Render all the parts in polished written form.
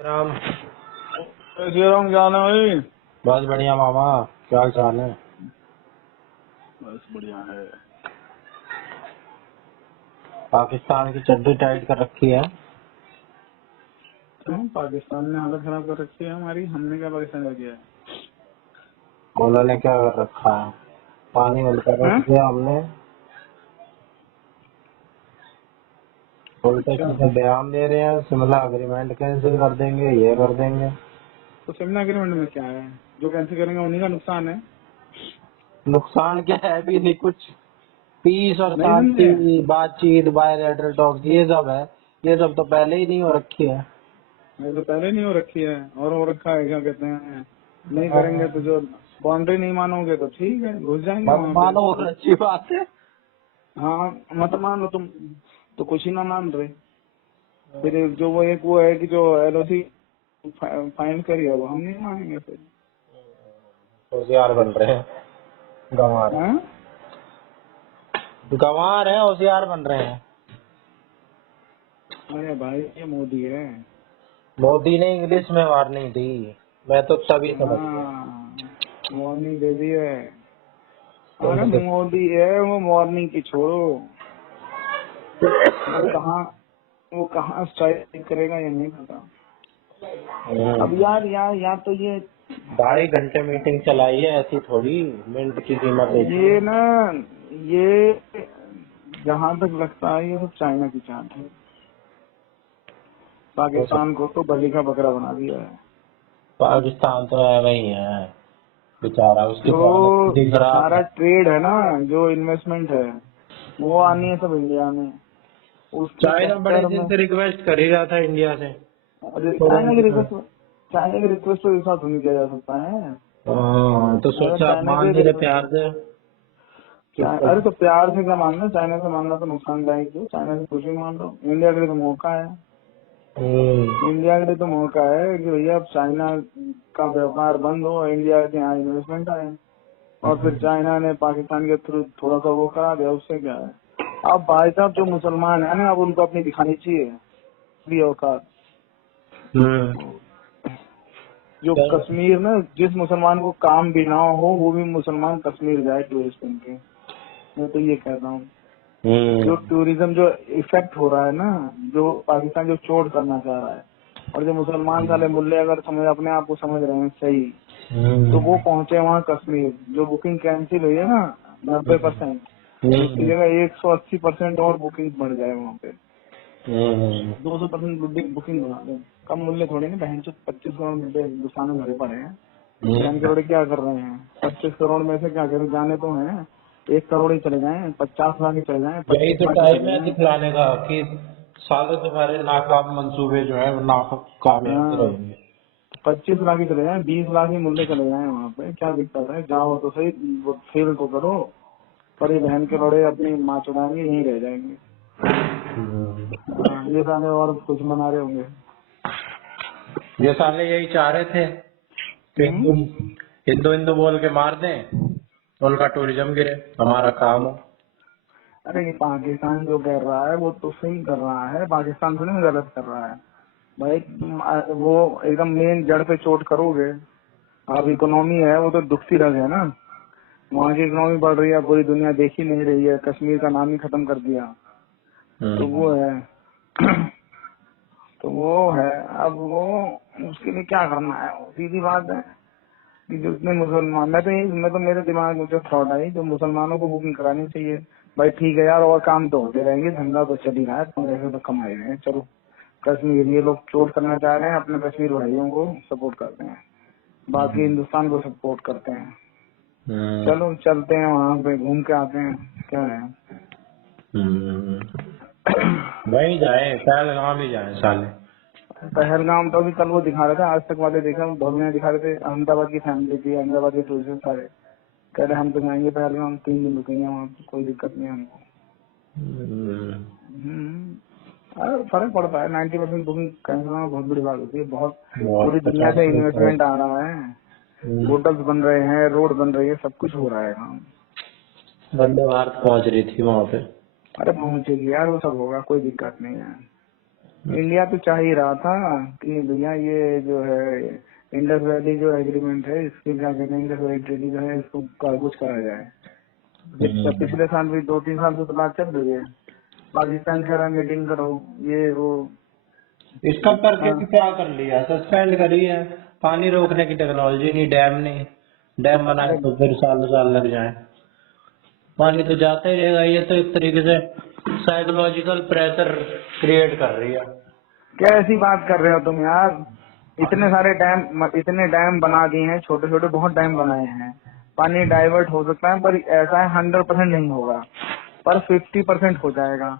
राम। कैसे राम क्या हाल है भाई? बस बढ़िया मामा, क्या हाल चाल है? बस बढ़िया है। पाकिस्तान की चड्डी टाइट कर रखी है। पाकिस्तान ने हालत खराब कर रखी है हमारी। हमने क्या पाकिस्तान का किया है? उन्होंने क्या कर रखा है? पानी बंद कर रख हैं? दिया हमने। उल्टे अच्छा, सीधे बयान दे रहे हैं, शिमला एग्रीमेंट कैंसिल कर देंगे, ये कर देंगे। तो सिमला एग्रीमेंट में क्या है? जो कैंसिल करेंगे उन्हीं का नुकसान है। नुकसान क्या है? भी नहीं कुछ। पीस और नहीं समझे? शांति, बातचीत, बायलैटरल टॉक्स, ये सब है। ये सब तो पहले ही नहीं हो रखी है। मैं तो पहले नहीं हो रखी है और हो रखा है। क्या कहते हैं, नहीं करेंगे तो जो बाउंड्री नहीं मानोगे तो ठीक है, घुस जाएंगे मत वहाँ पे। मानो और अच्छी बात है। हाँ, मत मान लो तुम तो कुछ ही ना मान रहे। फिर जो वो है कि जो LOC फाइनल करी है वो हम नहीं मानेंगे फिर। होशियार बन रहे हैं, गंवार हाँ? गंवार है, होशियार बन रहे हैं। अरे भाई ये मोदी है। मोदी ने इंग्लिश में वार्निंग दी, मैं तो तभी समझ गया। हाँ, वार्निंग दे दी है। अरे तो मोदी है, वो वार्निंग की छोड़ो। वो कहाँ वो कहाँ स्ट्राइक करेगा ये नहीं पता। अब यार तो 2.5 घंटे मीटिंग चलाई है, ऐसी थोड़ी मिनट की कीमत होती है। ये ना ये जहाँ तक लगता है ये सब चाइना की चाल है। हो पाकिस्तान सकता। को तो बलि का बकरा बना दिया है। पाकिस्तान तो है वही है, बेचारा, उसकी जो तो हालत खुद ही खराब सारा है। ट्रेड है ना, जो इन्वेस्टमेंट है वो आनी है सब इंडिया में। उसके चाइना बड़े चक्कर दिन में से रिक्वेस्ट कर ही रहा था इंडिया से, अरे थोड़ा इनका। चाइना की रिक्वेस्ट तो ऐसा तो नहीं किया जा सकता है। हाँ, तो अगर सोचा आप चाइना मान के नहीं रहे प्यार से, चुपचाप। अरे तो प्यार से क्या मांगना? चाइना से मांगना तो नुकसानदायक है। चाइना से कुछ भी मान लो, इंडिया के लिए तो मौका है। हम्म, इंडिया के लिए तो मौका है कि भैया अब चाइना का व्यापार बंद हो, इंडिया के यहाँ इन्वेस्टमेंट आए। और फिर चाइना ने पाकिस्तान के थ्रू थोड़ा सा वो करा दिया, उससे क्या है। अब भाई साहब जो मुसलमान है ना, अब उनको अपनी दिखानी चाहिए भी औकात। हम्म। जो कश्मीर में जिस मुसलमान को काम भी ना हो वो भी मुसलमान कश्मीर जाए टूरिस्ट बन के। मैं तो ये कह रहा हूँ, जो हम्म, टूरिज्म जो इफेक्ट हो रहा है ना, जो पाकिस्तान जो चोट करना चाह रहा है, और जो मुसलमान साले मुल्ले अगर समझ अपने आप को समझ रहे हैं सही, तो वो पहुंचे वहाँ कश्मीर। जो बुकिंग कैंसिल हुई है ना 90%, उसकी हम्म, जगह 180% और बुकिंग बढ़ जाए वहाँ पे। हम्म, 200% बुकिंग बढ़ा दें। कम मूल्य थोड़ी ना, बहन चो 25 करोड़ मुद्दे हिंदुस्तान में भरे पड़े हैं। बहन करोड़ क्या कर रहे हैं? 25 करोड़ में से क्या करें? जाने तो हैं 1 करोड़ ही चले जाए, 50 लाख ही चले जाए, यही 25 तो लाख ही टाइम चले है जाए। दिखलाने का कि सालों तुम्हारे नाकाम मंसूबे जो है वो कामयाब हाँ, रहेंगे। 25 लाख ही चले जाए, 20 लाख ही मूल्य चले जाए वहाँ पे, क्या दिक्कत है? जाओ तो सही, वो फेल तो करो। पर ये बहन के बड़े अपनी माँ चुराएंगे, यहीं रह जाएंगे। हाँ, ये साले और कुछ मना रहे होंगे। ये साले यही चाह रहे थे कि हम्म? हिंदू हिंदू हिंदू बोल के मार दें, उनका टूरिज्म गिरे, हमारा काम हो। अरे ये पाकिस्तान जो कर रहा है वो तो सही कर रहा है, पाकिस्तान थोड़ी ना गलत कर रहा है भाई। तुम वो एकदम मेन जड़ पे चोट करोगे। अब इकोनॉमी है वो तो दुखती रह है ना। वहाँ की इकोनॉमी बढ़ रही है, पूरी दुनिया देख ही नहीं रही है, कश्मीर का नाम ही खत्म कर दिया। तो वो है तो वो है। अब वो उसके लिए क्या करना है? सीधी बात है कि जितने मुसलमान, मैं तो मेरे दिमाग में जो थॉट आई, जो मुसलमानों को बुकिंग करानी चाहिए। भाई ठीक है यार, और काम तो होते रहेंगे, धंधा तो चल ही रहा है, 1500 तो कमा ही रहे हैं, चलो। कश्मीर ये लोग चोट करना चाह रहे हैं, अपने कश्मीर भाइयों को सपोर्ट करते हैं, बाकी हिंदुस्तान को सपोर्ट करते हैं। चलो चलते हैं वहाँ पे, घूम के आते हैं, क्या है। वही जाए, पहलगाम ही जाए साले। पहलगाम तो अभी कल वो दिखा रहे थे, आज तक वाले देखा, भवन दिखा रहे थे, अहमदाबाद की फैमिली थी, अहमदाबाद के टूरिस्ट सारे कह रहे हम तो जाएंगे पहलगाम, 3 दिन रुकेंगे वहाँ पे, कोई दिक्कत नहीं है हमको। फर्क पड़ता है। 90% बुकिंग कैंसिल होना बहुत बड़ी बात होती है, बहुत। बहुत पूरी दुनिया 50 से रुपए। इन्वेस्टमेंट आ रहा है, होटल्स बन रहे हैं, रोड बन रही है, सब कुछ हो रहा है काम। वंदे भारत पहुंच रही थी वहाँ पे। अरे पहुंचेगी यार, वो सब होगा, कोई दिक्कत नहीं है। इंडिया तो चाह ही रहा था कि भैया ये जो है इंडस वैली जो एग्रीमेंट है इसके क्या कहते हैं, इंडस वैली ट्रेडी जो है इसको कुछ करा जाए। पिछले साल भी 2-3 साल से तो बात चल रही है, पाकिस्तान के साथ मीटिंग करो ये वो। इसका करके भी क्या कर लिया, सस्पेंड करी है। पानी रोकने की टेक्नोलॉजी नहीं, डैम नहीं, डैम बना के तो फिर साल साल लग जाए, पानी तो जाता ही रहेगा। ये तो एक तरीके से साइकोलॉजिकल प्रेशर क्रिएट कर रही है। क्या ऐसी बात कर रहे हो तुम यार, इतने सारे इतने डैम बना दिए हैं, छोटे छोटे बहुत डैम बनाए हैं, पानी डाइवर्ट हो सकता है, पर ऐसा है 100% नहीं होगा, पर 50% हो जाएगा।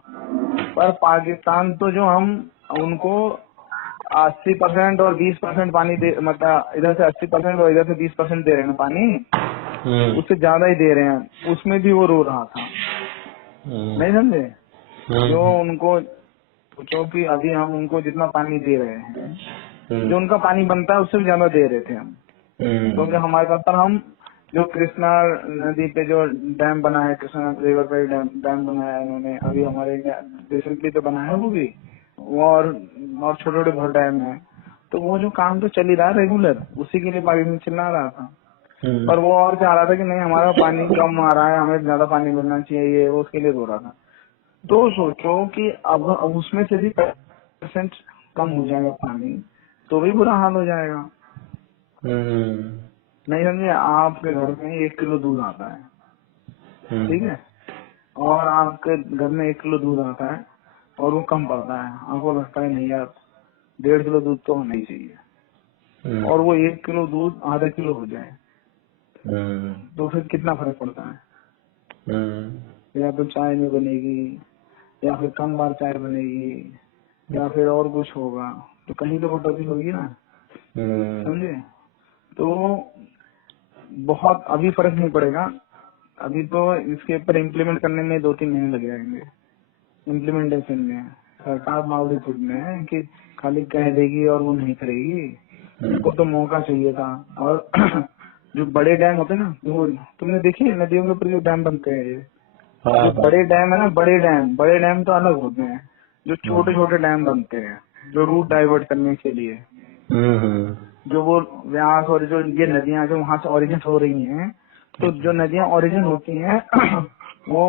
पर पाकिस्तान तो जो हम उनको 80% और 20% पानी दे, मतलब इधर से 80% और इधर से 20% दे रहे हैं पानी, उससे ज्यादा ही दे रहे हैं, उसमें भी वो रो रहा था। नहीं समझे? जो उनको सोचो कि अभी हम उनको जितना पानी दे रहे हैं, जो उनका पानी बनता है उससे भी ज्यादा दे रहे थे हम, क्योंकि हमारे पास पर हम जो कृष्णा नदी पे जो डैम बना है, कृष्णा रिवर पे डैम बनाया है इन्होंने, अभी हमारे रिसेंटली तो बना है वो भी, और छोटे छोटे बहुत डैम है, तो वो जो काम तो चल ही रहा है रेगुलर, उसी के लिए पाकिस्तान चिल्ला रहा था। पर वो और चाह रहा था कि नहीं हमारा पानी कम आ रहा है, हमें ज्यादा पानी मिलना चाहिए, ये वो उसके लिए रो रहा था। तो सोचो कि अब उसमें से भी 50% कम हो जाएगा पानी, तो भी बुरा हाल हो जाएगा। नहीं समझे? आपके घर में 1 किलो दूध आता है, ठीक है, और आपके घर में 1 किलो दूध आता है और वो कम पड़ता है, आपको लगता है नहीं यार 1.5 किलो दूध तो होना ही चाहिए, और वो 1 किलो दूध आधा किलो हो जाए, तो फिर कितना फर्क पड़ता है? या तो चाय नहीं बनेगी, या फिर कम बार चाय बनेगी, या फिर और कुछ होगा, तो कहीं तो कटौती होगी ना, समझे? तो बहुत अभी फर्क नहीं पड़ेगा, अभी तो इसके ऊपर इम्प्लीमेंट करने में 2-3 महीने लग जाएंगे। इम्प्लीमेंटेशन में सरकार मावड़ी खुद में है कि खाली कह देगी और वो नहीं करेगी, इसको तो मौका चाहिए था। और जो बड़े डैम होते हैं ना, वो तुमने देखी नदियों के ऊपर जो डैम बनते हैं, ये जो बड़े डैम है ना, बड़े डैम तो अलग होते हैं, जो छोटे छोटे डैम बनते हैं जो रूट डाइवर्ट करने के लिए, जो वो व्यास और जो ये नदियां जो वहाँ से ओरिजिन हो रही हैं, तो जो नदियां ओरिजिन होती हैं वो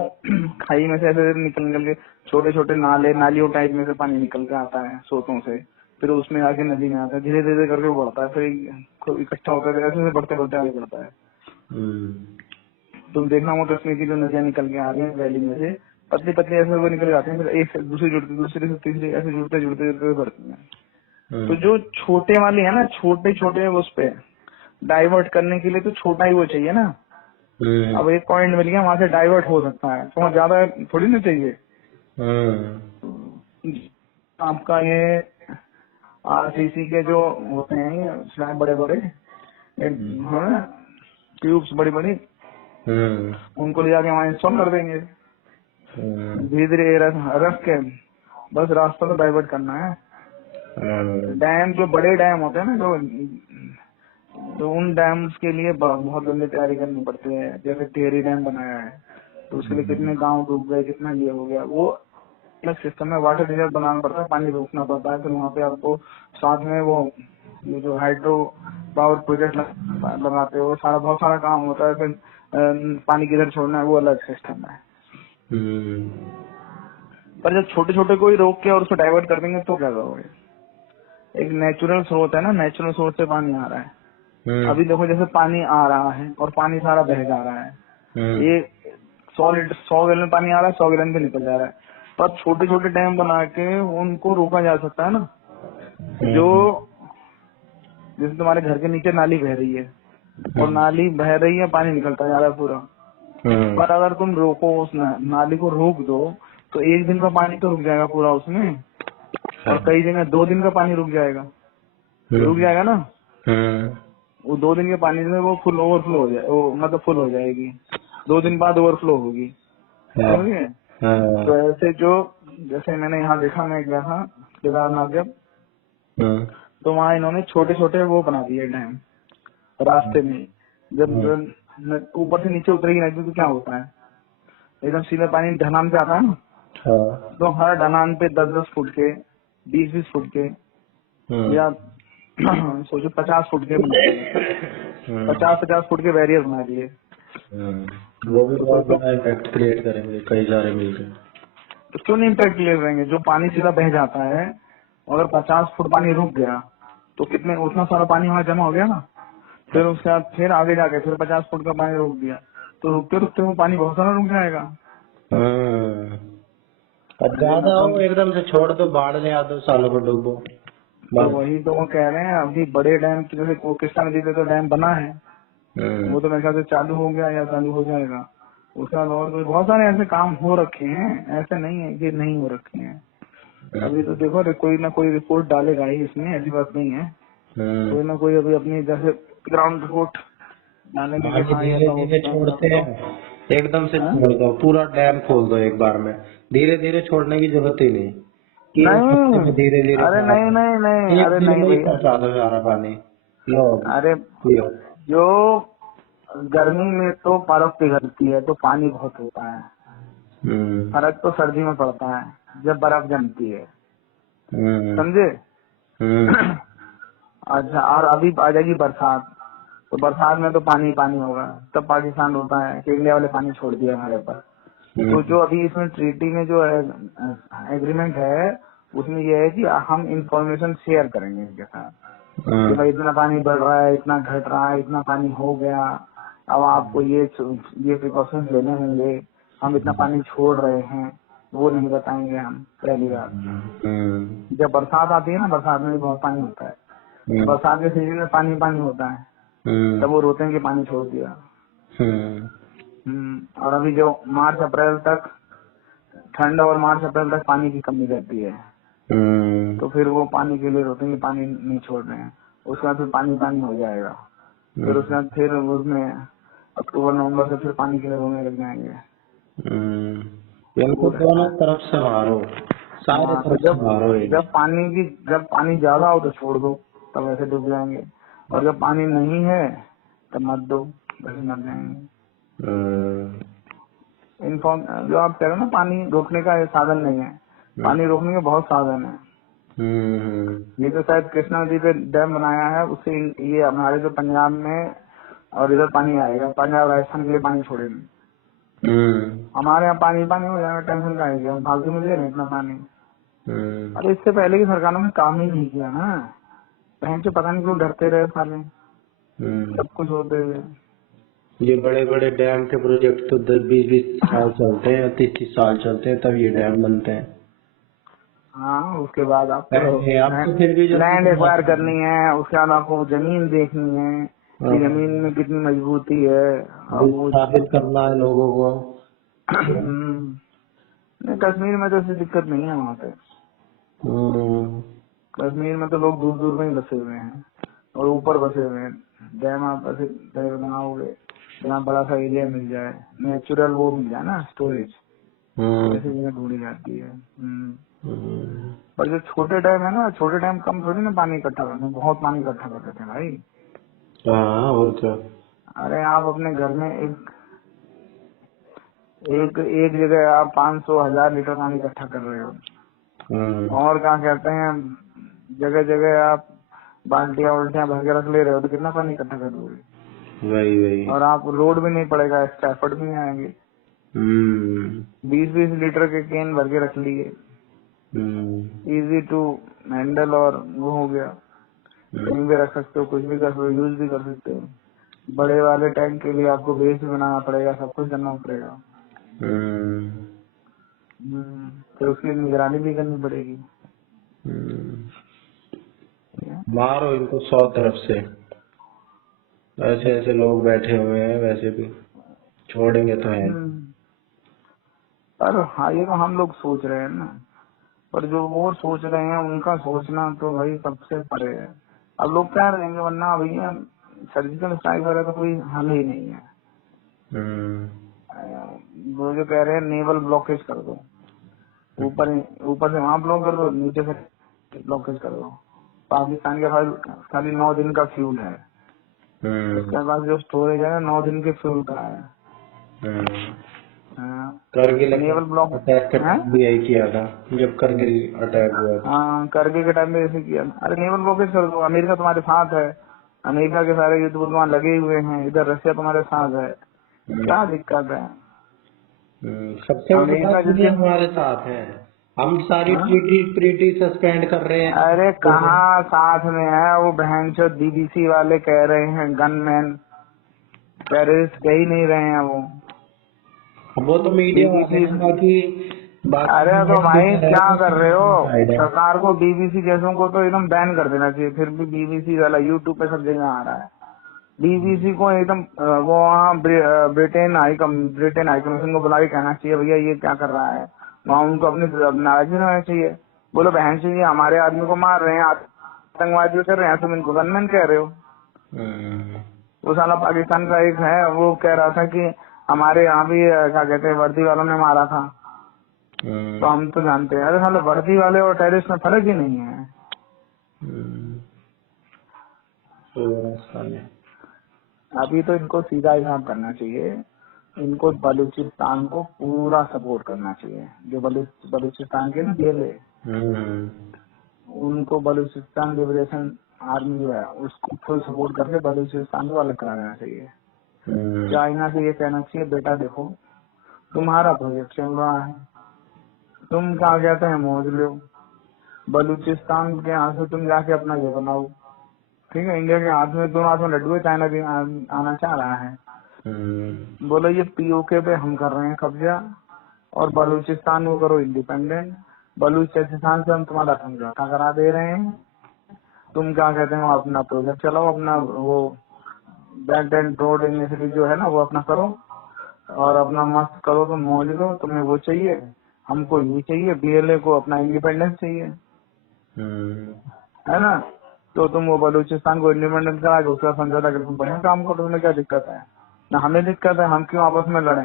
खाई में से ऐसे निकल के छोटे छोटे नालियों टाइप में से पानी निकल के आता है सोतों से, फिर उसमें आके नदी में आता है, धीरे धीरे करके बढ़ता है, फिर इकट्ठा होता है, ऐसे बढ़ते बढ़ते आगे बढ़ता है। तुम देखना वो कश्मीर की जो नदियां निकल के आ रही है वैली में से, पतली पतली ऐसे वो निकल जाते हैं, फिर एक से दूसरी जुड़ती, दूसरी से तीसरी, ऐसे जुड़ते जुड़ते जुड़ते बढ़ती है। तो जो छोटे वाली है ना, छोटे छोटे उस पे डाइवर्ट करने के लिए तो छोटा ही वो चाहिए ना। अब एक पॉइंट मिल गया, वहाँ से डाइवर्ट हो सकता है, तो वहाँ ज्यादा थोड़ी ना चाहिए। आपका ये आरसीसी के जो होते हैं स्लैब बड़े बड़े ट्यूब्स बड़ी बड़ी, उनको ले जाके वहाँ इंस्टॉल कर देंगे, धीरे धीरे रख के बस रास्ता तो डाइवर्ट करना है। डैम जो बड़े डैम होते हैं ना, जो उन डैम्स के लिए बहुत लंबी तैयारी करनी पड़ती है, जैसे टेरी डैम बनाया है तो उसके लिए कितने गांव डूब गए, कितना ये हो गया, वो अलग सिस्टम है, वाटर रिजर्व बनाना पड़ता है, पानी रोकना पड़ता है, फिर वहाँ पे आपको साथ में वो ये जो हाइड्रो पावर प्रोजेक्ट लगाते हो, सारा बहुत सारा काम होता है, फिर पानी किधर छोड़ना है वो अलग सिस्टम है। पर जब छोटे छोटे को ही रोक के और उसको डाइवर्ट कर देंगे तो क्या करोगे? एक नेचुरल स्रोत है ना, नेचुरल स्रोत से पानी आ रहा है, अभी देखो जैसे पानी आ रहा है और पानी सारा बह जा रहा है, ये 100 गैलन पानी आ रहा है, 100 गैलन पे निकल जा रहा है, पर छोटे छोटे डैम बना के उनको रोका जा सकता है ना। जो जैसे तुम्हारे घर के नीचे नाली बह रही है और नाली बह रही है, पानी निकलता जा रहा है पूरा, पर अगर तुम रोको उस नाली को रोक दो तो 1 दिन का पानी तो रुक जाएगा पूरा उसमें, और कई जगह 2 दिन का पानी रुक जाएगा ना। वो 2 दिन के पानी से वो फुल ओवरफ्लो हो जाए, वो मतलब फुल हो जाएगी, 2 दिन बाद ओवरफ्लो होगी, समझे? तो ऐसे जो जैसे मैंने यहाँ देखा, मैं गया था केदारनाथ जब, तो वहाँ इन्होंने छोटे छोटे वो बना दिए डैम रास्ते में, जब ऊपर से नीचे उतरेगी नदी तो क्या होता है, एकदम सीधा पानी ढलान पे आता है ना, तो हर ढलान पे 10-10 फुट के 20-20 फुट के, या सोचो 50 फुट के बना दिए, 50-50 फुट के बैरियर बना दिए। वो भी बहुत बड़ा इम्पैक्ट क्रिएट करेंगे कई सारे मिलकर। तो क्यों नहीं इम्पैक्ट ले रहेंगे? जो पानी सीधा बह जाता है, अगर 50 फुट पानी रुक गया तो कितने, उतना सारा पानी वहाँ जमा हो गया ना। फिर उसके बाद फिर आगे जाके फिर 50 फुट का पानी रोक दिया, तो रुकते रुकते वो पानी बहुत सारा रुक जाएगा। अब ज्यादा हो एकदम से छोड़ दो, बाढ़ ले आ दो, सालों को डूबो। तो वही तो वो कह रहे हैं, अभी बड़े डैम जैसे कृष्णा नदी पे तो डैम बना है, वो तो मेरे ख्याल से चालू हो गया या चालू हो जाएगा। उसके बाद और कोई बहुत सारे ऐसे काम हो रखे हैं, ऐसे नहीं है कि नहीं हो रखे हैं। अभी तो देखो कोई ना कोई रिपोर्ट डालेगा ही इसमें, ऐसी बात नहीं है। कोई ना कोई अभी अपनी जैसे ग्राउंड रिपोर्ट डालेंगे कि हाँ धीरे धीरे छोड़ते हैं, एकदम से छोड़ दो, पूरा डैम खोल दो एक बार में। धीरे धीरे छोड़ने की जरूरत ही नहीं कि नहीं, धीरे धीरे, अरे नहीं नहीं नहीं, अरे नहीं भैया, पहुंचा दो सारा पानी। लो अरे जो गर्मी में तो बर्फ पिघलती है तो पानी बहुत होता है, फर्क तो सर्दी में पड़ता है जब बर्फ जमती है, समझे? अच्छा, और अभी आ जाएगी बरसात, तो बरसात में तो पानी पानी होगा, तब पाकिस्तान होता है कि इंडिया वाले पानी छोड़ दिया हमारे ऊपर। तो जो अभी इसमें ट्रीटी में जो एग्रीमेंट है, उसमें ये है कि हम इंफॉर्मेशन शेयर करेंगे इनके साथ कि भाई इतना पानी बढ़ रहा है, इतना घट रहा है, इतना पानी हो गया, अब आपको ये प्रिकॉशंस लेने होंगे, हम इतना पानी छोड़ रहे हैं, वो नहीं बताएंगे हम। पहली बात, जब बरसात आती है ना, बरसात में भी बहुत पानी होता है, बरसात के सीजन में पानी पानी होता है, तब वो रोते हैं कि पानी छोड़ दिया। और अभी जो मार्च अप्रैल तक ठंड, और मार्च अप्रैल तक पानी की कमी रहती है, तो फिर वो पानी के लिए रोते हैं कि पानी नहीं छोड़ रहे हैं। उसके बाद फिर पानी पानी हो जाएगा, फिर उसके बाद फिर उसमें अक्टूबर नवंबर से फिर पानी के लिए रोने लग जाएंगे। इनको दोनों तरफ से मारो, सारे तरफ से मारो। जब पानी ज्यादा हो तो छोड़ दो, तब ऐसे डूब जाएंगे, और जब पानी नहीं है तब मत दो, वैसे मर जाएंगे। जो आप कह रहे हो ना, पानी रोकने का साधन नहीं है, पानी रोकने के बहुत साधन है। ये तो शायद कृष्णा नदी पे डैम बनाया है, उससे ये हमारे जो पंजाब में और इधर पानी आएगा, पंजाब राजस्थान के लिए पानी छोड़ेंगे, हमारे यहाँ पानी पानी हो जाएगा, टेंशन का है, हम फालतू में ले रहे हैं इतना पानी। अरे इससे पहले की सरकारों ने काम ही नहीं किया ना, बहन से पता नहीं क्यों डरते रहे साले, सब कुछ होते हुए। ये बड़े बड़े डैम के प्रोजेक्ट तो 10-20 साल चलते हैं, 30 साल चलते हैं, तब ये डैम बनते हैं। हाँ, उसके बाद आपको तो फिर भी लैंड एक्वायर करनी है, उसके बाद आपको जमीन देखनी है कि जमीन में कितनी मजबूती है, और वो साबित करना है लोगों को। नहीं, कश्मीर में तो ऐसी दिक्कत नहीं है वहाँ पे। कश्मीर में तो लोग दूर दूर में ही बसे हुए हैं और ऊपर बसे हुए हैं। डैम आप ऐसे बनाओगे जहाँ बड़ा सा एरिया मिल जाए, नेचुरल वो मिल जाए ना, स्टोरेज, ऐसी जगह ढूंढी जाती है। पर जो छोटे डैम है ना, छोटे डैम कम थोड़ी ना पानी इकट्ठा करते हैं, बहुत पानी इकट्ठा कर देते हैं भाई। और क्या? अरे आप अपने घर में एक जगह आप 500-1000 लीटर पानी इकट्ठा कर रहे हो, और क्या कहते हैं, जगह जगह आप बाल्टियां उल्टियां भर के रख ले रहे हो, तो कितना पानी इकट्ठा कर दोगे? वही और आप लोड भी नहीं पड़ेगा, एक्स्ट्रा एफर्ट भी नहीं आएंगे। 20-20 लीटर के केन भर के रख लिए, इजी टू हैंडल, और वो हो गया, कहीं भी रख सकते हो, कुछ भी कर सकते हो, यूज भी कर सकते हो। बड़े वाले टैंक के लिए आपको बेस भी बनाना पड़ेगा, सब कुछ करना पड़ेगा, फिर उसकी निगरानी भी करनी पड़ेगी। मारो इनको 100 तरफ से, ऐसे ऐसे लोग बैठे हुए हैं, वैसे भी छोड़ेंगे तो है। पर हाँ, ये तो हम लोग सोच रहे हैं ना, पर जो वो सोच रहे हैं उनका सोचना तो भाई सबसे परे है। अब लोग क्या रहेंगे, वरना भैया सर्जिकल स्ट्राइक वगैरह तो कोई हल ही नहीं है। वो जो कह रहे हैं नेवल ब्लॉकेज कर दो, ऊपर से वहाँ ब्लॉक कर दो, नीचे से ब्लॉकेज कर दो। पाकिस्तान के पास खाली 9 दिन का फ्यूल है, उसके बाद जो स्टोरेज है 9 दिन के फ्यूल का है। हाँ, करगिल नेवल ब्लॉक अटैक है। भी यही किया था, जब करगिल अटैक हुआ था। हाँ, करगिल के टाइम में ऐसे किया। अरे नेवल ब्लॉकेज कर दो, अमेरिका तुम्हारे साथ है, अमेरिका के सारे युद्ध वहाँ लगे हुए हैं, इधर रशिया तुम्हारे साथ है, क्या दिक्कत है। सबसे बड़ी बात अमेरिका दुनिया जैसे, हमारे साथ है, हम सारी हाँ? ट्रीटी सस्पेंड कर रहे हैं। अरे कहाँ साथ में है, वो बहन चो बीबीसी वाले कह रहे हैं गनमैन टेररिस्ट कह ही नहीं रहे हैं वो तो मीडिया वाले बीबीसी। हैं, बाकी बाकी अरे तो जो भाई लीडर है क्या वो कर रहे हो, साइड है। सरकार को बीबीसी जैसों को तो एकदम बैन कर देना चाहिए, फिर भी बीबीसी वाला यूट्यूब पे सब जगह आ रहा है। बीबीसी को एकदम वो वहाँ ब्रिटेन हाई कमीशन को बुला के कहना चाहिए भैया ये क्या कर रहा है, वहाँ उनको अपनी नाराजगी रहना चाहिए। बोलो बहन चाहिए हमारे आदमी को मार रहे हैं, आतंकवादी कर रहे हैं, तुम इनको गनमैन कह रहे हो। हम्म, वो साला पाकिस्तान का एक है, वो कह रहा था कि हमारे यहाँ भी क्या कहते हैं वर्दी वालों ने मारा था, तो हम तो जानते हैं। अरे साले वर्दी वाले और टेररिस्ट में फर्क ही नहीं है। तो ऐसा नहीं। अभी तो इनको सीधा हिसाब करना चाहिए, इनको बलूचिस्तान को पूरा सपोर्ट करना चाहिए, जो बलूचिस्तान के ना जेल, उनको बलूचिस्तान लिबरेशन आर्मी जो है उसको फुल सपोर्ट करके बलूचिस्तान को अलग करा देना चाहिए। चाइना से ये कहना चाहिए बेटा देखो तुम्हारा प्रोजेक्ट चल रहा है, तुम क्या कहते हैं मौज लो, बलूचिस्तान के यहाँ से तुम जाके अपना ये बनाओ, ठीक है। इंडिया के हाथ में दोनों हाथ में लड्डू है, चाइना भी आना चाह रहा है। बोलो ये पीओके पे हम कर रहे हैं कब्जा और बलूचिस्तान को करो इंडिपेंडेंट, बलूचिस्तान से हम तुम्हारा समझौता करा दे रहे हैं, तुम क्या कहते हैं अपना प्रोजेक्ट चलाओ, अपना वो बैक एंड रोड इनिशिएटिव जो है ना वो अपना करो और अपना मस्त करो, तुम मौज लो, तुम्हें वो चाहिए हमको ये चाहिए, बीएलए को अपना इंडिपेंडेंस चाहिए, है ना। तो तुम वो बलूचिस्तान को इंडिपेंडेंस करा के उसका समझौता करके तुम बढ़िया काम करो, तुम्हें क्या दिक्कत है, ना हमें दिक्कत है, हम क्यों आपस में लड़े,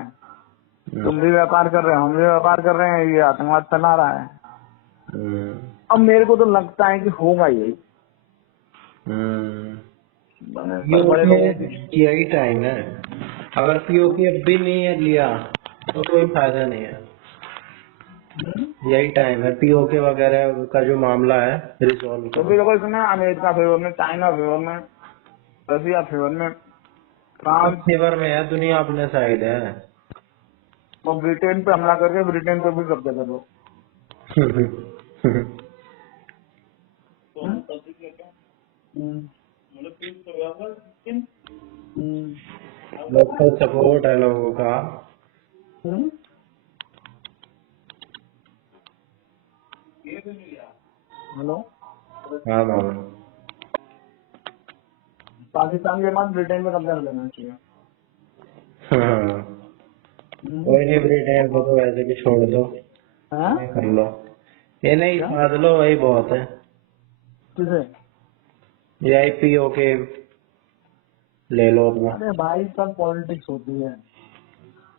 तुम भी व्यापार कर रहे हो हम भी व्यापार कर रहे हैं, ये आतंकवाद फैला रहा है। अब मेरे को तो लगता है कि होगा यही, बड़े लोगों की। यही टाइम है, अगर पीओके अब भी नहीं है लिया तो कोई फायदा नहीं है। यही टाइम है पीओके वगैरह का जो मामला है रिजॉल्व तो करो। भी लोग इसमें अमेरिका फेवर में, चाइना फेवर में, रशिया फेवर में, सब फ्रांस फेवर में है, दुनिया अपने साइड है। और ब्रिटेन पे हमला करके ब्रिटेन पे भी कब्जा कर लो। लोकल सपोर्ट है लोगों का। हेलो, हाँ बाबा, पाकिस्तान के बाद ब्रिटेन पे कब्जा कर लेना चाहिए। कोई नहीं, ब्रिटेन को तो वैसे भी छोड़ दो, हाँ? ये कर लो, ये नहीं क्या? साध लो, वही बहुत है। किसे? यही पीओके ले लो अपना। अरे भाई सब पॉलिटिक्स होती है,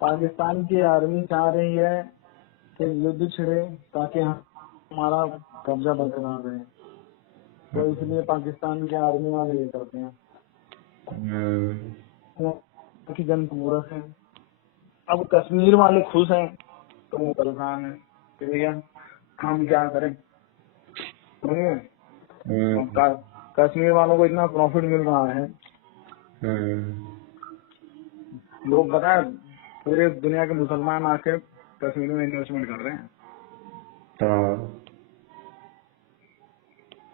पाकिस्तान की आर्मी चाह रही है कि युद्ध छिड़े ताकि हमारा कब्जा बरकरार रहे, तो इसलिए पाकिस्तान के आर्मी वाले ये करते हैं, कि जन मूर्ख है। अब कश्मीर वाले खुश हैं तो वो परेशान है कि भैया हम क्या करें, समझे? कश्मीर वालों को इतना प्रॉफिट मिल रहा है, लोग पता है पूरे दुनिया के मुसलमान आके कश्मीर में इन्वेस्टमेंट कर रहे हैं।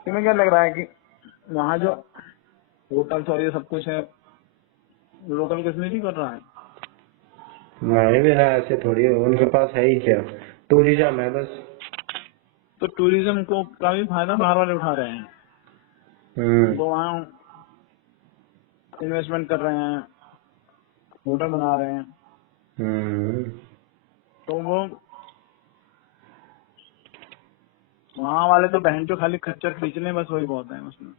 तुम्हें क्या लग रहा है कि वहाँ जो होटल्स और ये सब कुछ है लोकल कश्मीरी कर रहा है? नहीं भी ना, ऐसे थोड़ी है, उनके पास है ही क्या, टूरिज्म है बस। तो टूरिज्म को का भी फायदा बाहर वाले उठा रहे हैं, वो वहाँ इन्वेस्टमेंट कर रहे हैं, होटल बना रहे हैं, तो वो वहाँ वाले तो बहन जो खाली खच्चर खींचने बस वही बहुत है उसमें,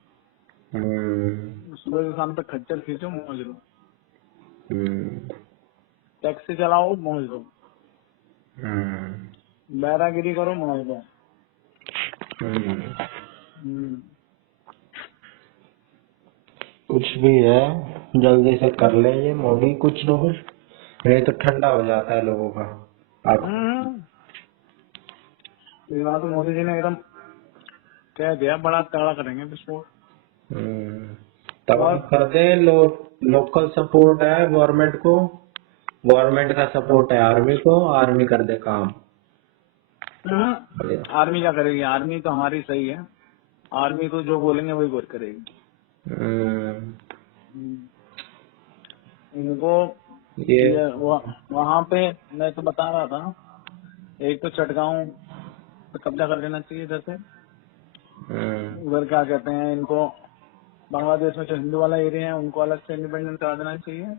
सुबह से शाम तक खच्चर खींचो मौज लो, टैक्सी चलाओ मौज लो, बैरागिरी करो मौज लो। कुछ भी है जल्दी से कर ले ये मोदी कुछ न कुछ, नहीं तो ठंडा हो जाता है लोगों का। आप इस बार तो मोदी जी ने एकदम कह दिया बड़ा तगड़ा करेंगे विस्फोट। तब और आप कर दे लोकल सपोर्ट है गवर्नमेंट को, गवर्नमेंट का सपोर्ट है आर्मी को, आर्मी कर दे काम। आर्मी क्या करेगी? आर्मी तो हमारी सही है। आर्मी तो जो बोलेंगे वही बोल करेगी। इनको ये ये वहाँ पे मैं तो बता रहा था, एक तो चटगांव पे कब्जा कर लेना चाहिए इधर से। उधर क्या कहते हैं, इनको बांग्लादेश में जो हिंदू वाला एरिया है उनको अलग से इंडिपेंडेंट करा देना चाहिए,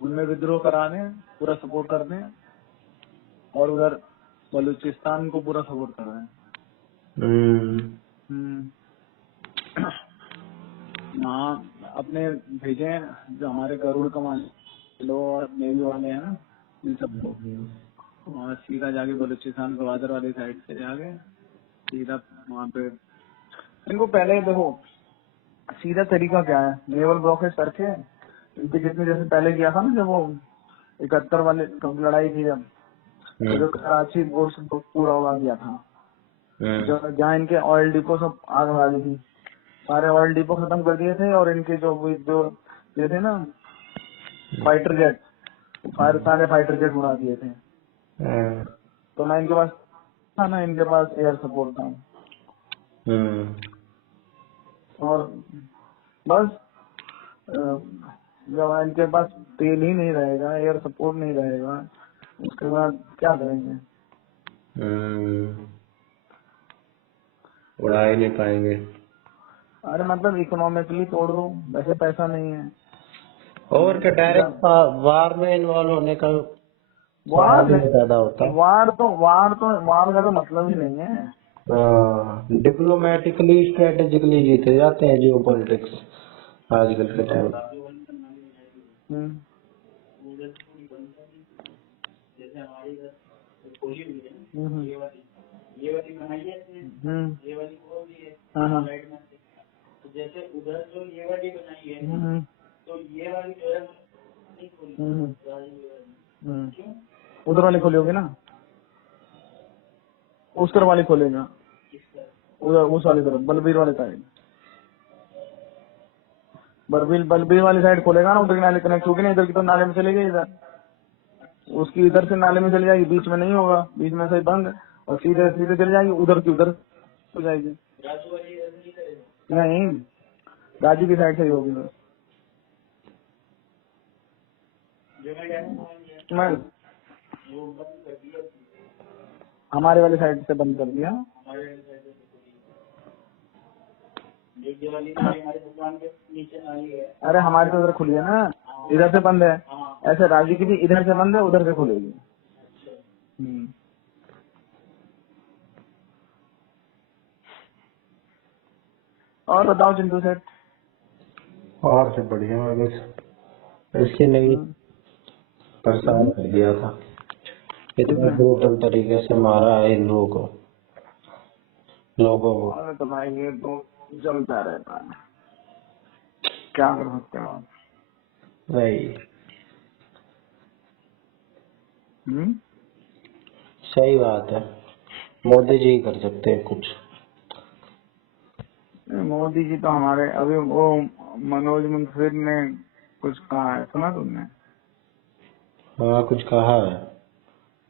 उनमें विद्रोह करा दें, पूरा सपोर्ट कर दें, और उधर बलूचिस्तान को पूरा सपोर्ट कर रहे हैं। हाँ अपने भेजे जो हमारे गरुड़ कमांडो और नेवी वाले हैं ना, इन सबको वहाँ सीधा जाके बलूचिस्तान गवादर वाली साइड से जाके सीधा वहाँ पे इनको पहले देखो सीधा तरीका क्या है, नेवल ब्लॉकेज करके इनके जितने जैसे पहले किया था ना जब वो 71 वाले कब लड़ाई थी, जब तो जो कराची बोर्ड पूरा उड़ा दिया था, जो जहाँ इनके ऑयल डिपो सब आग लगा दी थी, सारे ऑयल डिपो खत्म कर दिए थे, और इनके जो ये थे ना फाइटर जेट, सारे फाइटर जेट उड़ा दिए थे। तो ना इनके पास था ना इनके पास एयर सपोर्ट था, और बस जब इनके पास तेल ही नहीं रहेगा, एयर सपोर्ट नहीं रहेगा, उसके बाद क्या करेंगे? उड़ा ही नहीं पाएंगे। अरे मतलब इकोनॉमिकली तोड़ दो, वैसे पैसा नहीं है। और क्या डायरेक्ट वार में इन्वॉल्व होने का वार सवाल ही नहीं पैदा होता। वार का तो मतलब ही नहीं है। डिप्लोमेटिकली स्ट्रेटेजिकली जीते जाते हैं जियो पॉलिटिक्स आजकल के टाइम। जैसे उधर जो ये वाली बनाई है तो ये वाली जो है क्यों उधर वाली खोली होगी ना, उस तरफ वाली खोलेगा उधर उस वाली तरफ बलबीर वाली साइड, बलबीर वाली साइड खोलेगा ना, उधर की नाले कनेक्ट होगी ना, इधर की तो नाले में चलेगी, इधर उसकी इधर से नाले में चली जाएगी, बीच में नहीं होगा, बीच में से बंद, और सीधे सीधे चली जाएगी, उधर की उधर हो जाएगी। नहीं राजू की साइड से ही होगी बस। मैं हमारे वाली साइड से बंद कर दिया। अरे हमारी तो उधर खुली है ना, इधर से बंद है, ऐसे राजू की भी इधर से बंद है, उधर से खुलेगी। और बताओ चिंटू सेठ। और से बढ़िया बस इसके नहीं परेशान कर दिया था, इतना ब्रूटल तरीके से मारा है इन लोगों को। अरे तो भाई ये तो चलता रहता है, क्या कर सकते हो आप। वही हम्म, सही बात है, मोदी जी कर सकते हैं कुछ। मोदी जी तो हमारे अभी वो मनोज मुंशी ने कुछ कहा है, सुना तुमने? हाँ कुछ कहा है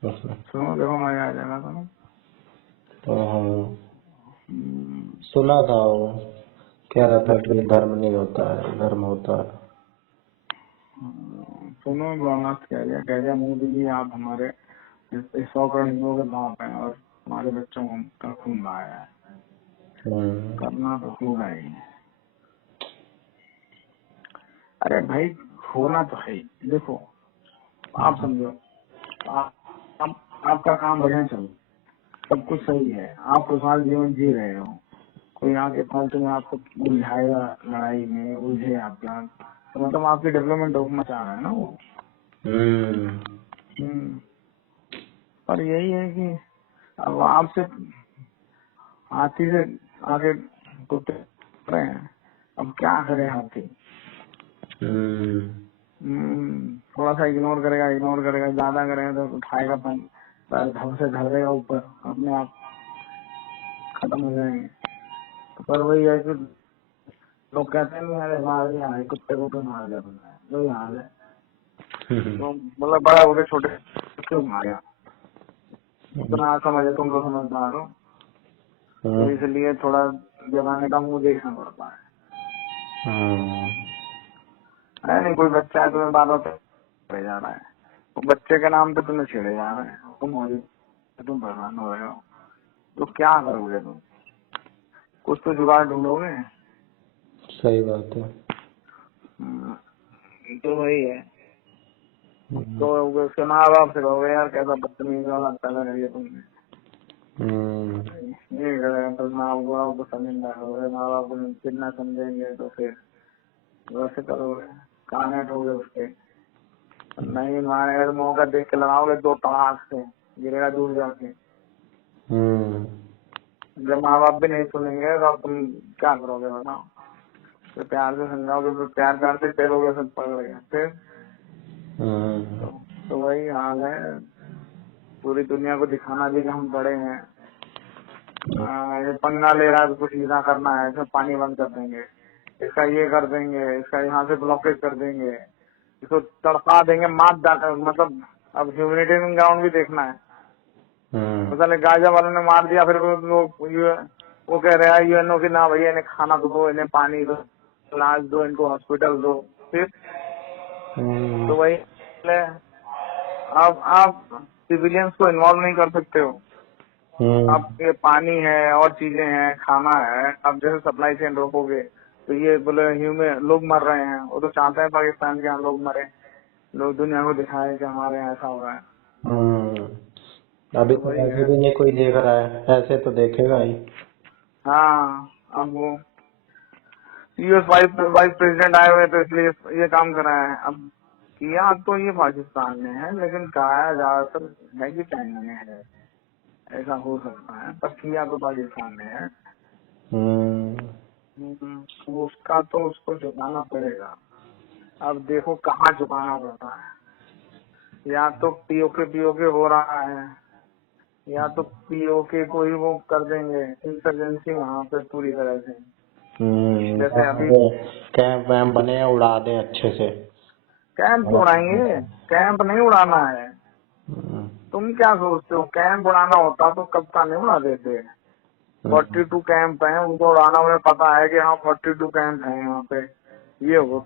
उसने। सुनो देखो मजा आ जाएगा तुम्हें। हाँ सुना था, वो कह रहा था कि धर्म नहीं होता है, धर्म होता है। सुनो बोनस कह दिया मोदी जी आप हमारे 100 करोड़ हिंदुओं के बाप हैं और हमारे बच्चों का खून बहाया है, करना तो क्यों नहीं। अरे भाई होना तो है, देखो आप समझो, आपका काम बढ़िया चल, सब कुछ सही है, आप खुशहाल जीवन जी रहे हो, कोई आके फालतू में आपको उलझाएगा लड़ाई में, उलझे आपका, तो मतलब आपकी डेवलपमेंट होना चाह रहा है ना वो। पर यही है कि अब आपसे हाथी से आगे टूटे रहे हैं, अब क्या करें हाथी। थोड़ा सा इग्नोर करेगा, ज्यादा करेगा तो उठाएगा पैर धड़ से धर देगा ऊपर, अपने आप खत्म हो जाएंगे। तो पर वही है कि लोग कहते हैं मेरे मार दिया है, कुत्ते को तो मार दिया तुमने, वही हाल है। तो मतलब बड़ा हो गया, छोटे क्यों मारा, उतना समझे, तुम तो समझदार हो, तो इसलिए थोड़ा जमाने का मुंह देखना पड़ता है। नहीं कोई बच्चा है तुम्हें बात पे जा रहा है, वो बच्चे के नाम पे तुम्हें छेड़े जा रहे हैं, तुम परेशान हो रहे हो, तो क्या करोगे तुम? कुछ तो जुगाड़ ढूंढोगे। सही बात है। तो वही है। तो उसके माँ बाप से कहोगे यार कैसा बदतमीज वाला पैदा करिए तुमने, ये करेगा तो माँ बाप को समझना होगा, माँ बाप को कितना समझेंगे तो फिर वैसे करोगे, कान हटोगे उसके, नहीं मानेगा तो मौका देख के लगाओगे, दो तड़ाक से गिरेगा दूर जाके। जब माँ बाप भी नहीं सुनेंगे तो तुम क्या करोगे बताओ? तो प्यार से समझाओगे, तो प्यार से चलोगे, सब पकड़ गया फिर। तो वही हाल है, पूरी दुनिया को दिखाना भी कि हम बड़े हैं। ये पंगा ले रहा है तो कुछ सीधा करना है, इसमें पानी बंद कर देंगे, इसका ये कर देंगे, इसका यहाँ से ब्लॉकेज कर देंगे, इसको तड़पा देंगे, मार डाल, मतलब अब ह्यूमैनिटेरियन ग्राउंड भी देखना है। मतलब गाजा वालों ने मार दिया, फिर वो कह रहे हैं यूएनओ की, ना भैया इन्हें खाना तो दो, इन्हें पानी दो, इलाज दो, इनको हॉस्पिटल दो, फिर तो वही है। अब आप सिविलियंस को इन्वॉल्व नहीं कर सकते हो। अब ये पानी है और चीजें हैं, खाना है, अब जैसे सप्लाई चेन रोकोगे तो ये बोले ह्यूमन लोग मर रहे हैं, वो तो चाहते हैं पाकिस्तान के यहाँ लोग मरे, लोग दुनिया को दिखाए कि हमारे यहाँ ऐसा हो रहा है। अभी तो ऐसे भी नहीं कोई देख रहा है, ऐसे तो देखेगा ही। हाँ, अब वो यूएस वाइस प्रेसिडेंट आए हुए तो इसलिए ये काम करा है। अब किया तो ये पाकिस्तान ने है, लेकिन कहा ज्यादातर है कि चाइना ने है, ऐसा हो सकता है, पर किया तो पाकिस्तान ने है। उसका तो उसको झुकाना पड़ेगा। अब देखो कहाँ झुकाना पड़ता है, या तो पीओके हो रहा है, या तो पीओके को ही वो कर देंगे इंसर्जेंसी वहाँ पे पूरी तरह से। जैसे अभी कैंप वैम्प बने उड़ा दे अच्छे से। कैंप उड़ाएंगे, कैंप नहीं उड़ाना है। तुम क्या सोचते हो, कैंप उड़ाना होता तो कब का नहीं उड़ा देते। 42 कैंप हैं, उनको उड़ाना, उन्हें पता है कि हाँ 42 कैंप हैं यहाँ पे। ये हो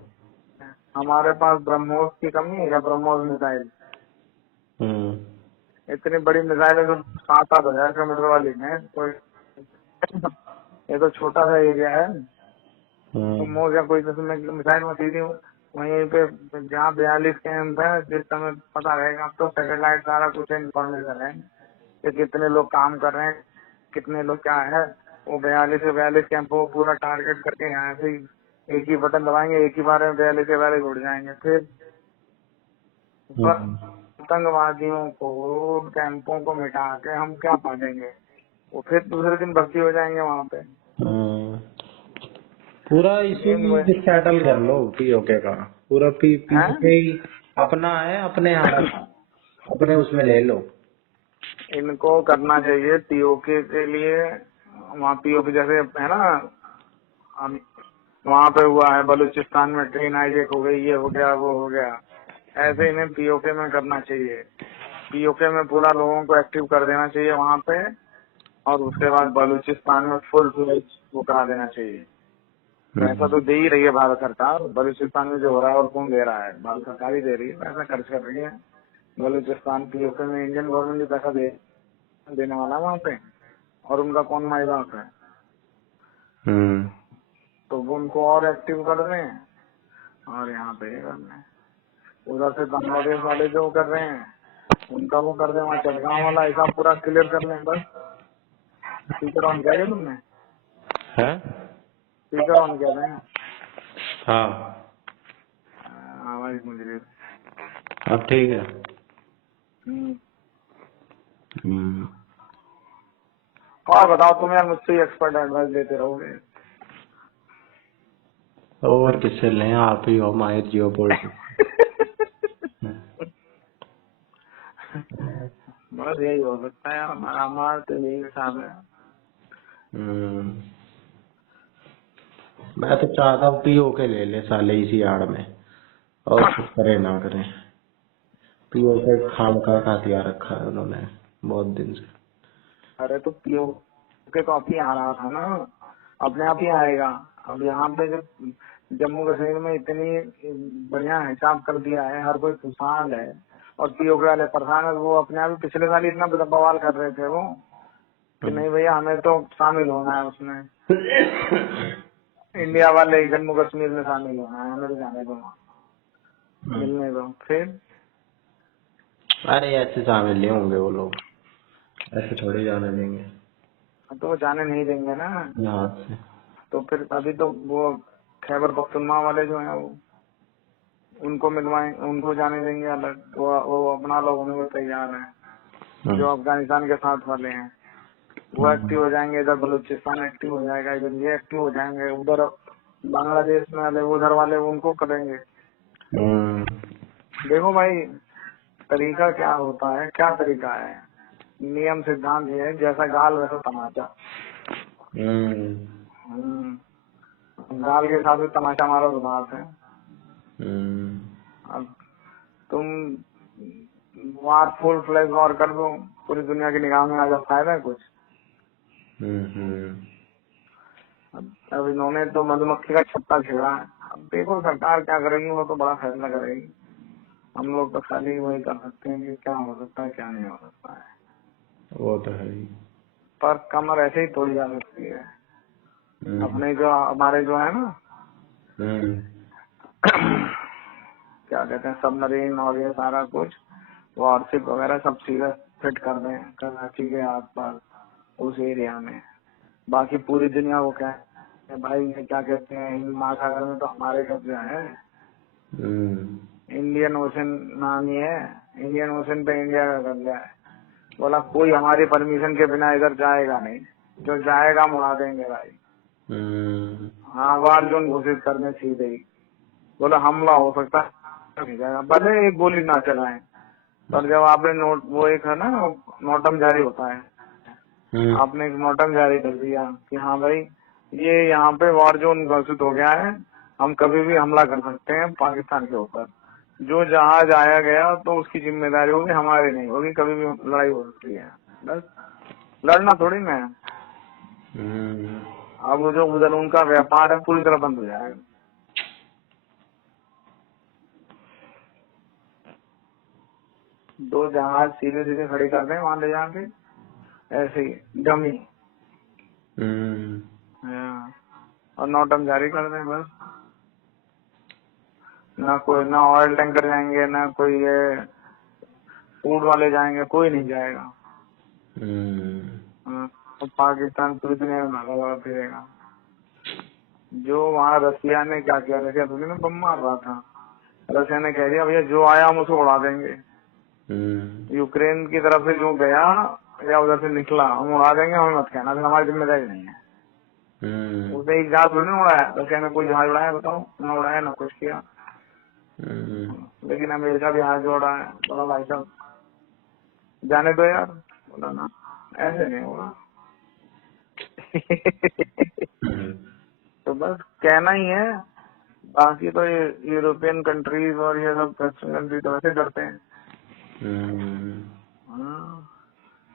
हमारे पास ब्रह्मोस की कमी है या ब्रह्मोस मिसाइल, इतनी बड़ी मिसाइल है जो 7,000 किलोमीटर वाली है, कोई ये तो छोटा सा एरिया है। ब्रह्मोस या कोई मिसाइल में सीधी वहीं पे जहाँ 42 कैंप है, जिस समय पता रहेगा अब तो सैटेलाइट सारा कुछ इन्फॉर्मेशन है कि कितने लोग काम कर रहे हैं, कितने लोग क्या है। वो 42 कैंप को पूरा टारगेट करके यहाँ से एक ही बटन दबाएंगे, एक ही बार में 42 उड़ जाएंगे। फिर आतंकवादियों को, कैंपों को मिटा के हम क्या पालेंगे, वो फिर दूसरे दिन भर्ती हो जाएंगे वहाँ पे। पूरा इसी सेटल कर लो पीओके का, पूरा पीओके ही अपना है, अपने अपने उसमें ले लो। इनको करना चाहिए पीओके के लिए, वहाँ पीओके जैसे है ना, वहाँ पे हुआ है बलूचिस्तान में ट्रेन हाईजैक हो गई, ये हो गया वो हो गया, ऐसे इन्हें पीओके में करना चाहिए। पीओके में पूरा लोगों को एक्टिव कर देना चाहिए वहाँ पे, और उसके बाद बलूचिस्तान में फुल फ्लेज वो करा देना चाहिए। पैसा तो दे ही रही है भारत सरकार, बलूचिस्तान में जो हो रहा है और कौन दे रहा है, भारत सरकार ही दे रही है, पैसा खर्च कर रही है। बलूचिस्तान पीओके में इंडियन गवर्नमेंट भी पैसा देने वाला है वहाँ पे, और उनका कौन माई बाप है। तो वो उनको और एक्टिव कर रहे हैं, और यहाँ पे कर रहे हैं। उधर से बांग्लादेश वाले जो कर रहे हैं उनका वो कर दे, वहाँ चटगांव वाला ऐसा पूरा क्लियर कर लें बस। स्पीकर ऑन किया तुमने? स्पीकर ऑन किया था? हाँ आवाज मुझे अब ठीक है। और बताओ तुम यार, मुझसे एक्सपर्ट एडवाइस लेते रहोगे। और किससे लें, आप ही हो माहिर जियो पॉलिटिक्स। बस यही हो सकता है यार, हमारा तो यही हिसाब है। मैं तो चाहता हूँ पीओ के ले ले साले इसी आड़ में, और कुछ करे ना करे। पीओ के खाम का हथियार रखा है उन्होंने बहुत दिन से। अरे तो पीओ के तो आप ही आ रहा था ना, अपने आप ही आएगा। अब यहाँ पे जो जम्मू कश्मीर में इतनी बढ़िया हिसाब कर दिया है, हर कोई खुशहाल है, और पीओ के वाले परेशान है। वो अपने आप ही पिछले साल इतना बवाल कर रहे थे वो कि नहीं भैया हमें तो शामिल होना है उसमें, इंडिया वाले जम्मू कश्मीर में शामिल होना है, हमें तो जाने दो, मिलने दो। फिर अरे ऐसे शामिल नहीं होंगे वो लोग, ऐसे थोड़ी जाने देंगे। तो वो जाने नहीं देंगे ना। यहाँ से तो फिर अभी तो वो खैबर पख्तूनख्वा वाले जो हैं वो उनको मिलवाएं, उनको जाने देंगे अलग, वो अपना लोग होने को तैयार है। जो अफगानिस्तान के साथ वाले हैं वो एक्टिव हो जाएंगे, इधर बलूचिस्तान एक्टिव हो जाएगा, इधर ये एक्टिव हो जाएंगे, उधर बांग्लादेश में वाले उधर वाले उनको करेंगे। देखो भाई तरीका क्या होता है, क्या तरीका है, नियम सिद्धांत ये है, जैसा गाल वैसा तमाचा। गाल के हिसाब से तमाचा मारो तो बात है। अब तुम वार फुल फ्लैश वॉर कर दो, पूरी दुनिया की निगाह में आ जाए, फायदा है कुछ? अब इन्होंने तो मधुमक्खी का छत्ता छेड़ा है। अब देखो सरकार क्या करेगी, वो तो बड़ा फैसला करेगी। हम लोग तो खाली वही कर सकते हैं कि क्या हो सकता है क्या नहीं हो सकता है। वो तो है ही। पर कमर ऐसे ही तोड़ी जा सकती है। अपने जो हमारे जो है ना क्या कहते हैं सबमरीन और ये सारा कुछ वॉरशिप वगैरह सब सीधा फिट कर दें कराची के आसपास उस एरिया में। बाकी पूरी दुनिया को क्या है भाई, ये क्या कहते हैं हिंद महासागर में तो हमारे कब्जा है। इंडियन ओशन नाम ही है, इंडियन ओशन पे इंडिया का कब्जा है। बोला कोई हमारी परमिशन के बिना इधर जाएगा नहीं, जो जाएगा हम उड़ा देंगे भाई। हाँ वार जोन घोषित करने सीधे ही बोला हमला हो सकता है, नहीं जाएगा भले एक गोली ना चलाएं, पर जब आपने नोट वो एक है ना नोटम जारी होता है, आपने एक नोटम जारी कर दिया कि हाँ भाई ये यहाँ पे वार जोन घोषित हो गया है, हम कभी भी हमला कर सकते हैं पाकिस्तान के ऊपर। जो जहाज आया गया तो उसकी जिम्मेदारी होगी, हमारी नहीं होगी, कभी भी लड़ाई हो सकती है। बस लड़ना थोड़ी ना है। अब जो उधर उनका व्यापार है पूरी तरह बंद हो जाएगा। दो जहाज सीधे सीधे खड़े कर रहे हैं वहां ले जाके, ऐसे ही डमी और नोटम जारी कर दें बस। ना कोई ना ऑयल टैंकर जाएंगे, ना कोई ये फूड वाले जाएंगे, कोई नहीं जाएगा। तो पाकिस्तान पूरी दुनिया में भागा भागा फिरेगा। जो वहाँ रसिया ने क्या किया, रसिया थोड़ी ना बम मार रहा था, रसिया ने कह दिया भैया जो आया हम उसको उड़ा देंगे। यूक्रेन की तरफ से जो गया या उधर से निकला हम उड़ा देंगे, हमें मत कहना, फिर हमारी जिम्मेदारी नहीं है। उसने एक जहाज थोड़ी ना उड़ाया, रसिया ने कोई जहाज उड़ाया बताओ? ना उड़ाया ना कुछ किया। लेकिन अमेरिका भी हाथ जोड़ा है, बोला भाई साहब जाने दो यार, बोला ना ऐसे नहीं होगा। तो बस कहना ही है, बाकी तो ये यूरोपियन कंट्रीज और ये सब वेस्टर्न कंट्री तो वैसे डरते हैं।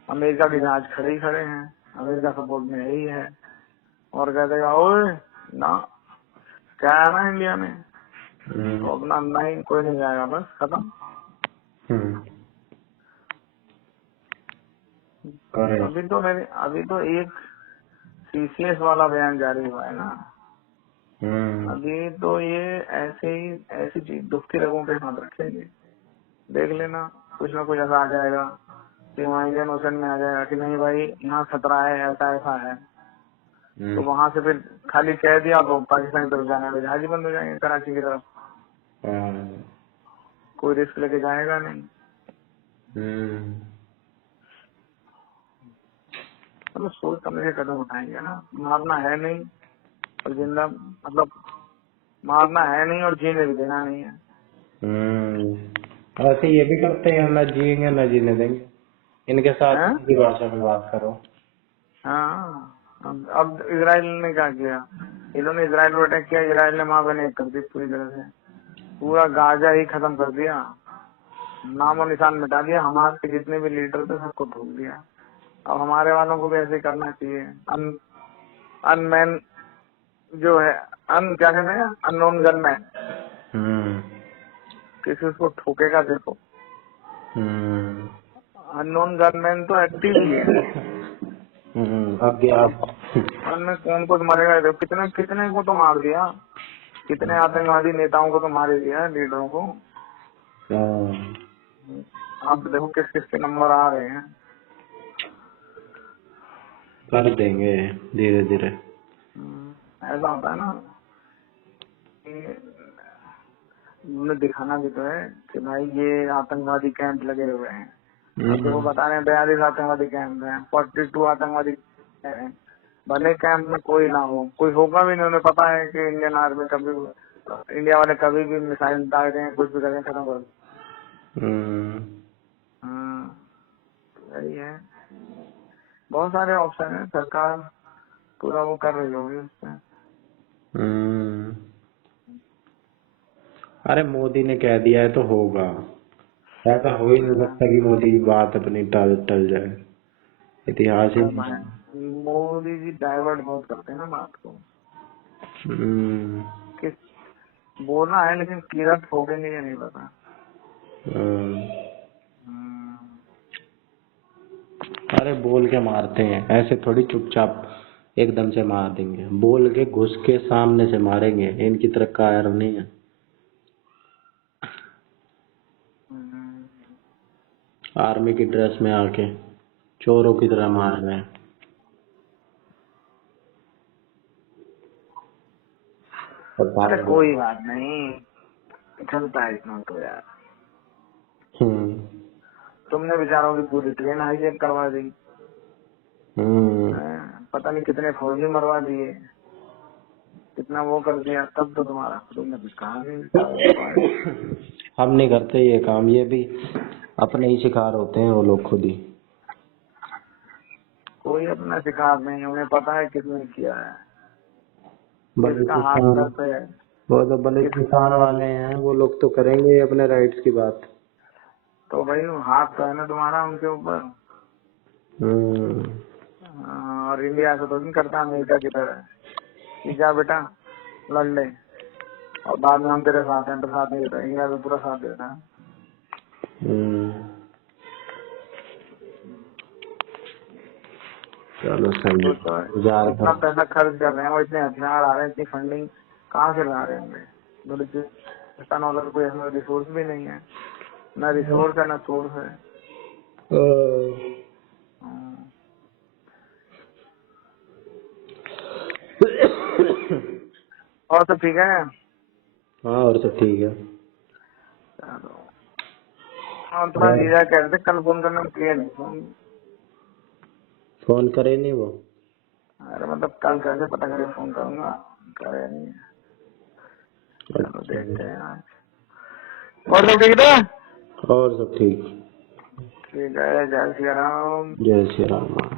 अमेरिका के जहाज खड़े ही खड़े हैं, अमेरिका सपोर्ट में यही है। और कह देगा ओए ना क्या है ना इंडिया में तो अपना नहीं कोई नहीं जाएगा, बस खत्म। अभी तो एक सीसीएस वाला बयान जारी हुआ है ना, अभी तो ये ऐसे ही ऐसी चीज दुखती रगों पे हाथ रखेंगे, देख लेना कुछ ना कुछ ऐसा आ जाएगा कि वहाँ इंडियन ओशन में आ जाएगा कि नहीं भाई यहाँ खतरा है, ऐसा ऐसा है। तो वहाँ से फिर खाली कह दिया तो पाकिस्तान की तरफ जाने वाले जहाज ही बंद हो जाएंगे, कराची की तरफ कोई रिस्क लेके जाएगा नहीं। मतलब सोच समझ के कदम उठाएंगे ना, मारना है नहीं और जिंदा मतलब मारना है नहीं और जीने भी देना नहीं है। ऐसे ये भी करते हैं, ना जिएंगे ना जीने देंगे। इनके साथ हैं? की भाषा में बात करो। हाँ, अब इजराइल ने क्या किया, इन्होंने इजराइल पर अटैक किया, इजराइल ने वहां पर कर दी पूरी तरह से, पूरा गाजा ही खत्म कर दिया, नामो निशान मिटा दिया, हमारे जितने भी लीडर थे सबको ठोक दिया। अब हमारे वालों को भी ऐसे करना चाहिए। अनमैन जो है, क्या कहते हैं, अननोन गनमैन, किसी उसको ठोकेगा देखो। अननोन गनमैन तो एक्टिव ही है। अब क्या उनमें कौन को मारेगा, देखो कितने कितने को तो मार दिया, कितने आतंकवादी नेताओं को तो मार ही दिया, लीडरों को। अब देखो किस किस के नंबर आ रहे हैं। कर देंगे धीरे धीरे। ऐसा होता है ना, उन्हें दिखाना भी तो है कि भाई ये आतंकवादी कैंप लगे हुए हैं। अब देखो बता रहे हैं 42 आतंकवादी कैंप हैं, 42 आतंकवादी हैं। भले कैंप में कोई ना हो, कोई होगा भी नहीं, उन्हें पता है कि इंडियन आर्मी कभी, इंडिया वाले कभी भी मिसाइल डाल दें, कुछ भी करें, खत्म कर। यही है, बहुत सारे ऑप्शन है, सरकार पूरा वो कर रही होगी उससे। अरे मोदी ने कह दिया है तो होगा, ऐसा हो ही नहीं सकता कि मोदी की बात अपनी टल जाए। इतिहास ही मोदी जी डाइवर्ट बहुत करते हैं ना बात को। किस बोलना है लेकिन किरत होगे नहीं, ये नहीं पता। अरे बोल के मारते हैं, ऐसे थोड़ी चुपचाप एकदम से मार देंगे, बोल के घुस के सामने से मारेंगे। इनकी तरह कायर नहीं है। आर्मी की ड्रेस में आके चोरों की तरह मार रहे हैं। अरे कोई बात नहीं, चलता है इतना तो यार। तुमने बेचारों की पूरी ट्रेन हाईजैक करवा दी, पता नहीं कितने फौजी मरवा दिए, कितना वो कर दिया, तब तो तुम्हारा तुमने कुछ कहा नहीं। हम नहीं करते ये काम, ये भी अपने ही शिकार होते हैं वो लोग खुद ही। कोई अपना शिकार नहीं, उन्हें पता है किसने किया है, किसका हाथ करते है। वो तो बड़े किसान वाले हैं, वो लोग तो करेंगे अपने राइट्स की बात। तो भाई हाथ तो है ना तुम्हारा उनके ऊपर। और इंडिया से तो नहीं करता अमेरिका की तरह कि जा बेटा लड़ ले और बाद में हम तेरे साथ हैं, तो साथ नहीं देता, इंडिया में पूरा साथ देता है। चलो सही है। इतना पैसा खर्च कर रहे हैं और इतने हथियार आ रहे हैं, इतनी फंडिंग कहाँ से ला रहे होंगे। बलूचिस्तान वालों को कोई ऐसा रिसोर्स भी नहीं है, ना रिसोर्स है ना सोर्स है। और सब ठीक है? हाँ और सब ठीक है। चलो, और तुम्हारा जीजा कह रहे थे कल फोन करना, किया नहीं फोन करे नहीं वो। अरे मतलब कल कैसे पता करे फोन करूंगा, करे नहीं। चलो देखते हैं आज। और सब ठीक है? और सब ठीक। ठीक है, जय श्री राम। जय श्री राम।